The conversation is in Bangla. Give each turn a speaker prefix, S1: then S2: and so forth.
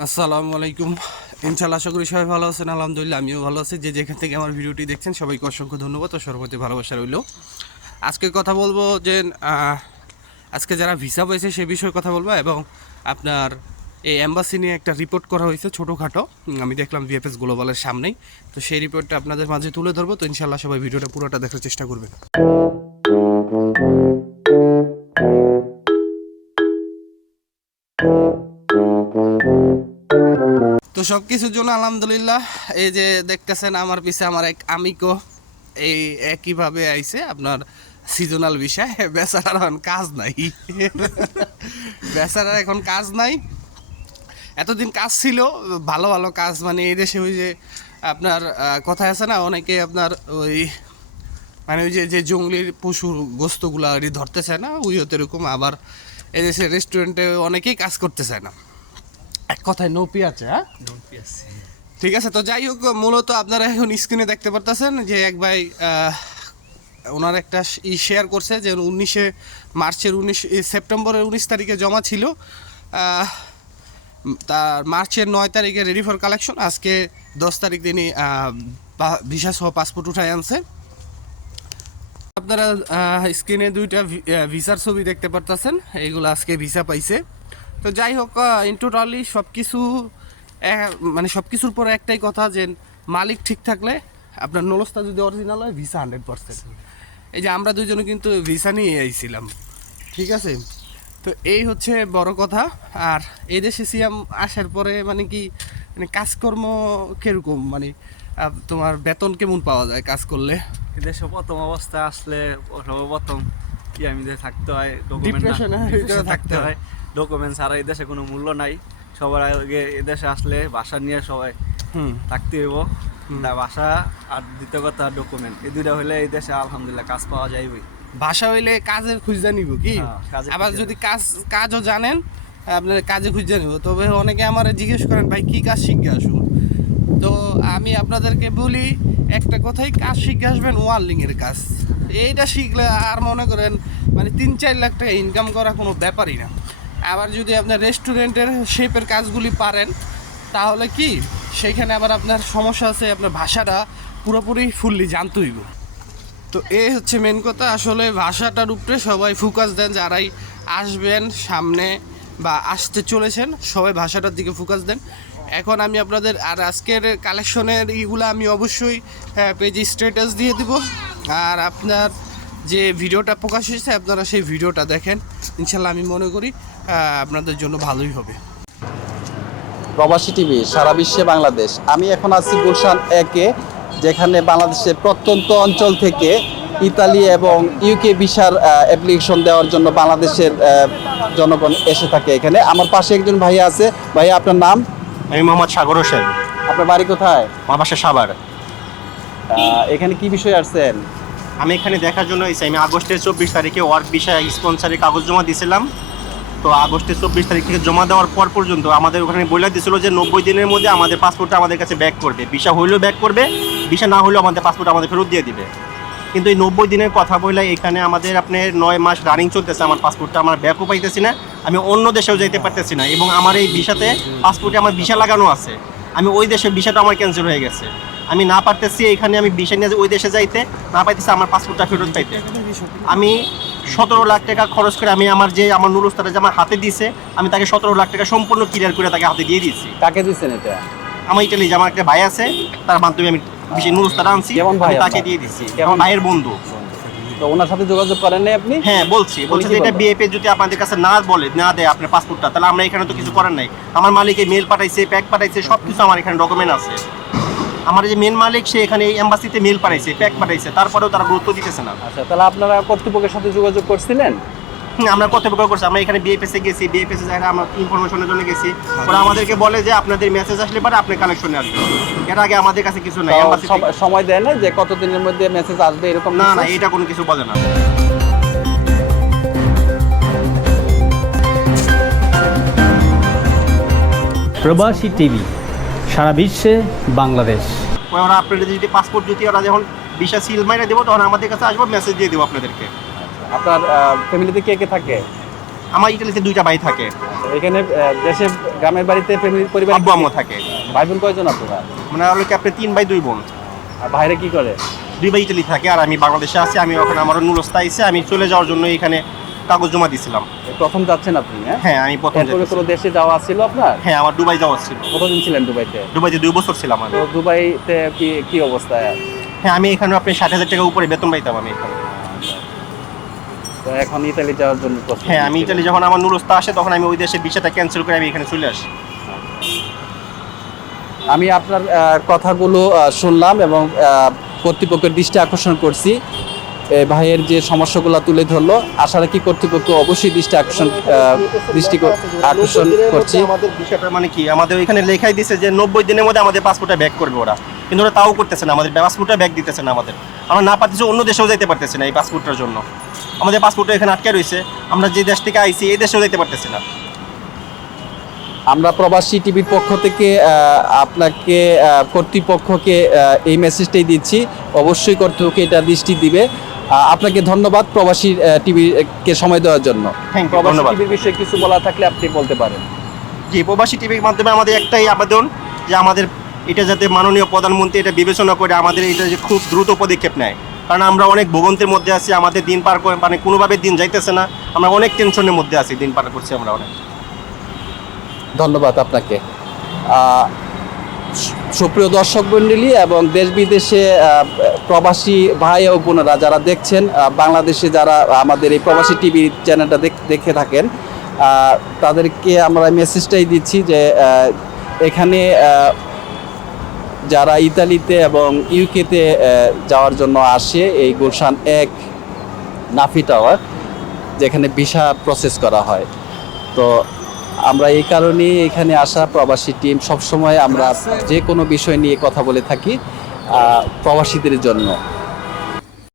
S1: আসসালামু আলাইকুম। ইনশাল্লাহ আশা করি সবাই ভালো আছেন, আলহামদুলিল্লাহ আমিও ভালো আছি। যে যেখান থেকে আমার ভিডিওটি দেখছেন, সবাইকে অসংখ্য ধন্যবাদ ও সর্বতি ভালোবাসা রইল। আজকে কথা বলব যে আজকে যারা ভিসা পেয়েছে সে বিষয়ে কথা বলব এবং আপনার এই অ্যাম্বাসি নিয়ে একটা রিপোর্ট করা হয়েছে ছোটোখাটো। আমি দেখলাম ভিএফএস গ্লোবালের সামনেই। তো সেই রিপোর্টটা আপনাদের মাঝে তুলে ধরবো। তো ইনশাল্লাহ সবাই ভিডিওটা পুরোটা দেখার চেষ্টা করবেন। তো সব কিছুর জন্য আলহামদুলিল্লাহ, এই যে দেখতেছেন আমার পিছে আমার এক আমিকো, এই একইভাবে আইছে আপনার সিজনাল বিষয়, বেচারার এখন কাজ নাই। বেচারার এখন কাজ নাই। এতদিন কাজ ছিল, ভালো ভালো কাজ মানে এই দেশে ওই যে আপনার কথায় আছে না, অনেকে আপনার ওই মানে ওই যে যে জঙ্গলির পশুর গোস্তগুলো আর কি ধরতে চায় না, ওই হতে এরকম, আবার এদেশে রেস্টুরেন্টে অনেকেই কাজ করতে চায় না। এক কথায় নো আছে হ্যাঁ? ঠিক আছে তো যাই হোক মূলত আপনারা এখন স্ক্রিনে দেখতে পারতেছেন যে এক ভাই ওনার একটা ই শেয়ার করছে যে উনিশে মার্চের উনিশ সেপ্টেম্বরের উনিশ তারিখে জমা ছিল। তার মার্চের নয় তারিখে রেডি ফর কালেকশন আজকে দশ তারিখ তিনি ভিসা সহ পাসপোর্ট উঠায় আনছে। আপনারা স্ক্রিনে দুইটা ভি- ভিসার ছবি দেখতে পারতেছেন এইগুলো আজকে ভিসা পাইছে। তো যাই হোক ইন টোটালি সব কিছু মানে সব কিছুর পরে একটাই কথা যে মালিক ঠিক থাকলে আপনার নলস্তা যদি অরিজিনাল হয় ভিসা হান্ড্রেড পার্সেন্ট এই যে আমরা দুজনে কিন্তু ভিসা নিয়ে আইছিলাম। ঠিক আছে? তো এই হচ্ছে বড় কথা। আর এই দেশে সিয়াম আসার পরে মানে কি মানে কাজকর্ম কীরকম? মানে তোমার বেতন কেমন পাওয়া যায় কাজ করলে?
S2: দেশে প্রথম অবস্থা আসলে সর্বপ্রথম কি আমি থাকতে হয়
S1: হ্যাঁ, থাকতে হয়।
S2: ডকুমেন্ট ছাড়া এই দেশে কোনো মূল্য নাই। সবার আগে এই দেশে আসলে ভাষা নিয়ে সবাই
S1: হুম।
S2: থাকতে হইব। ভাষা আর দ্বিতীয় কথা ডকুমেন্ট এই দুইটা হলে এই দেশে আলহামদুলিল্লাহ কাজ পাওয়া যাইবই।
S1: ভাষা হইলে কাজের খুঁজে নিব কি?
S2: হ্যাঁ,
S1: আবার যদি কাজ কাজও জানেন আপনার কাজে খুঁজে নিব তবে অনেকে আমার জিজ্ঞেস করেন ভাই কি কাজ শিখে আসুন? তো আমি আপনাদেরকে বলি একটা কথাই কাজ শিখে আসবেন ওয়ার্লিং এর কাজ। এইটা শিখলে আর মনে করেন মানে তিন চার লাখ টাকা ইনকাম করা কোনো ব্যাপারই না। আবার যদি আপনার রেস্টুরেন্টের শেপের কাজগুলি পারেন, তাহলে কি? সেইখানে আবার আপনার সমস্যা আছে, আপনার ভাষাটা পুরোপুরি ফুললি জানতে হইব। তো এ হচ্ছে মেন কথা। আসলে ভাষাটার উপরে সবাই ফোকাস দেন, যারাই আসবেন সামনে বা আসতে চলেছেন, সবাই ভাষাটার দিকে ফোকাস দেন। এখন আমি আপনাদের, আর আজকের কালেকশনের ইগুলো আমি অবশ্যই পেজে স্ট্যাটাস দিয়ে দিব। আর আপনার যে ভিডিওটা প্রকাশ হয়েছে আপনারা সেই ভিডিওটা দেখেন। ইনশাল্লাহ আমি মনে করি আপনাদের জন্য ভালোই হবে।
S3: প্রবাসী টিভি সারা বিশ্বে বাংলাদেশ। আমি এখন আছি গুলশান একে যেখানে বাংলাদেশের প্রত্যন্ত অঞ্চল থেকে ইতালি এবং ইউকে ভিসার অ্যাপ্লিকেশন দেওয়ার জন্য বাংলাদেশের জনগণ এসে থাকে এখানে। আমার পাশে একজন ভাইয়া আছে। ভাইয়া আপনার নাম?
S4: আমি মোহাম্মদ সাগর হোসেন।
S3: আপনার বাড়ি কোথায়?
S4: আমার বাসা সাভার
S3: এখানে কি বিষয়ে আসছেন?
S4: আমি এখানে দেখার জন্য এসেছি আমি আগস্টের চব্বিশ তারিখে ওয়ার্ক বিষয়ে স্পন্সারে কাগজ জমা দিয়েছিলাম তো আগস্টের চব্বিশ তারিখ থেকে জমা দেওয়ার পর পর্যন্ত আমাদের ওখানে বলে দিয়েছিল যে নব্বই দিনের মধ্যে আমাদের পাসপোর্টটা আমাদের কাছে ব্যাক করবে। ভিসা হইলেও ব্যাক করবে, ভিসা না হলেও আমাদের পাসপোর্ট আমাদের ফেরত দিয়ে দিবে। কিন্তু এই নব্বই দিনের কথা বলে এখানে আমাদের আপনার নয় মাস রানিং চলতেছে, আমার পাসপোর্টটা আমার ব্যাকও পাইতেছি না, আমি অন্য দেশেও যাইতে পারতেছি না। এবং আমার এই ভিসাতে পাসপোর্টে আমার ভিসা লাগানো আছে। আমি ওই দেশের ভিসাটা আমার ক্যান্সেল হয়ে গেছে। আমি না পারতেছি এখানে আমি ভিসা নিয়ে ওই দেশে যাইতে না পাইতেছি আমার পাসপোর্টটা ফেরত পাইতে। আমি সতেরো লাখ টাকা খরচ করে আমি আমার যে আমার নুরুস্তারা যে আমার হাতে দিছে আমি তাকে সতেরো লাখ টাকা সম্পূর্ণ ক্লিয়ার করে তাকে হাতে দিয়ে দিয়েছি।
S3: কাকে দিচ্ছেন এটা?
S4: আমার ইটালি যে আমার একটা ভাই আছে তার মাধ্যমে আমি বিশেষ নুরুস্তারা আনছি আমি তাকে দিয়ে দিচ্ছি আমার ভাইয়ের বন্ধু।
S3: তো ওনার সাথে যোগাযোগ করেন নাই আপনি?
S4: হ্যাঁ বলছি বলছি যে এটা? বিএপি যদি আপনাদের কাছে না বলে না দেয় আপনার পাসপোর্টটা তাহলে আমরা এখানে তো কিছু করার নাই। আমার মালিক মেল পাঠাইছে প্যাক পাঠাইছে সব কিছু আমার এখানে ডকুমেন্ট আছে। আমার যে মেন মালিক সে এখানে এম্বাসিতে মেল পাঠাইছে প্যাক পাঠাইছে তারপরেও তারা গুরুত্ব দিতেছে না।
S3: আচ্ছা তাহলে আপনারা কর্তৃপক্ষের সাথে যোগাযোগ করছিলেন?
S4: আমরা কত প্রকার করছি আমরা এখানে বিএপিএসে গেছি বিএপিএসে যারা আমরা ইনফরমেশনের জন্য গেছি। ওরা আমাদেরকে বলে যে আপনাদের মেসেজ আসলে পরে আপনি কালেকশনে আসবেন। এর আগে আমাদের কাছে কিছু নাই
S3: সময় দেয় না যে কতদিনের মধ্যে মেসেজ আসবে এরকম
S4: না না এটা কোনো কিছু বলে না।
S5: প্রবাসী টিভি সারা বিশ্বে বাংলাদেশ।
S4: ওরা আপনাদের যদি পাসপোর্ট যদি ওরা যখন ভিসা সিল মাইরা দেবো তখন আমাদের কাছে আসব মেসেজ দিয়ে দেবো আপনাদেরকে।
S3: আপনার ফ্যামিলিতে কে কে থাকে?
S4: আমার ইটালিতে দুইটা ভাই থাকে।
S3: এখানে দেশে গ্রামের বাড়িতে ফ্যামিলি পরিবার
S4: আব্বু আম্মু থাকে।
S3: ভাই বোন কয়জন আপনারা?
S4: মানে হলো কি আপনি তিন ভাই দুই বোন।
S3: আর বাইরে কি করে?
S4: দুই ভাই ইটালি থাকে আর আমি বাংলাদেশে আছি আমি ওখানে আমার নুরস্তা আইসে আমি চলে যাওয়ার জন্য এখানে কাগজ জমা দিছিলাম
S3: প্রথম যাচ্ছেন আপনি হ্যাঁ?
S4: হ্যাঁ আমি প্রথম যেতেছি।
S3: কোনো দেশে যাওয়া ছিল আপনার?
S4: হ্যাঁ আমার দুবাই যাওয়া ছিল।
S3: কতদিন ছিলেন দুবাইতে?
S4: দুবাইতে দুই বছর ছিলাম আমি।
S3: দুবাইতে কি কি অবস্থা
S4: হ্যাঁ আমি এখানে আপনি ষাট হাজার টাকা উপরে বেতন পাইতাম আমি এখানে।
S3: তো এখন ইতালি যাওয়ার জন্য
S4: হ্যাঁ আমি। ইটালি যখন আমার নুরস্তা আসে তখন আমি ওই দেশের বিষয়টা ক্যান্সেল করে আমি এখানে চলে আসি।
S3: আমি আপনার কথাগুলো শুনলাম এবং কর্তৃপক্ষের দৃষ্টি আকর্ষণ করছি। ভাইয়ের যে সমস্যাগুলো তুলে ধরলো আশা রাখি কর্তৃপক্ষ অবশ্যই দৃষ্টি আকর্ষণ দৃষ্টি আকর্ষণ করছি।
S4: আমাদের বিষয়টা মানে কি? আমাদের এখানে লেখাই দিছে যে নব্বই দিনের মধ্যে আমাদের পাসপোর্টটা ব্যাক করবে ওরা। কিন্তু ওরা তাও করতেছে না আমাদের পাসপোর্টটা ব্যাক দিতেছে না আমাদের। আমরা না পারতেছি অন্য দেশেও যেতে পারতেছি না এই পাসপোর্টটার জন্য। আমাদের পাসপোর্টটা এখানে আটকে রয়েছে আমরা যে দেশ থেকে আইছি এই দেশেও যেতে পারতেছি না।
S3: আমরা প্রবাসী টিভির পক্ষ থেকে আপনাকে কর্তৃপক্ষকে এই মেসেজটাই দিচ্ছি। অবশ্যই কর্তৃপক্ষ এটা দৃষ্টি দিবে। আপনাকে ধন্যবাদ প্রবাসী টিভিকে সময় দেওয়ার জন্য। প্রবাসী। টিভির বিষয়ে কিছু বলা থাকলে আপনি বলতে পারেন।
S4: জি প্রবাসী টিভির মাধ্যমে আমাদের একটাই আবেদন যে আমাদের এটা যাতে মাননীয় প্রধানমন্ত্রী এটা বিবেচনা করে আমাদের এটা যে খুব দ্রুত পদক্ষেপ নেয়। কারণ আমরা অনেক ভোগান্তির মধ্যে আছি আমাদের দিন পার করে মানে কোনোভাবে দিন যাইতেছে না। আমরা অনেক টেনশনের মধ্যে আছি দিন পার করছি আমরা অনেক।
S3: ধন্যবাদ আপনাকে। সুপ্রিয় দর্শক মণ্ডলী এবং দেশ বিদেশে প্রবাসী ভাই ও বোনেরা যারা দেখছেন বাংলাদেশে যারা আমাদের এই প্রবাসী টিভি চ্যানেলটা দেখ- থাকেন তাদেরকে আমরা মেসেজটাই দিচ্ছি যে এখানে যারা ইতালিতে এবং ইউকেতে যাওয়ার জন্য আসে এই গুলশান এক নাফি টাওয়ার, যেখানে ভিসা প্রসেস করা হয়। তো আমরা এই কারণে এখানে আসা প্রবাসী টিম সবসময় আমরা যে কোনো বিষয় নিয়ে কথা বলে থাকি প্রবাসীদের জন্য।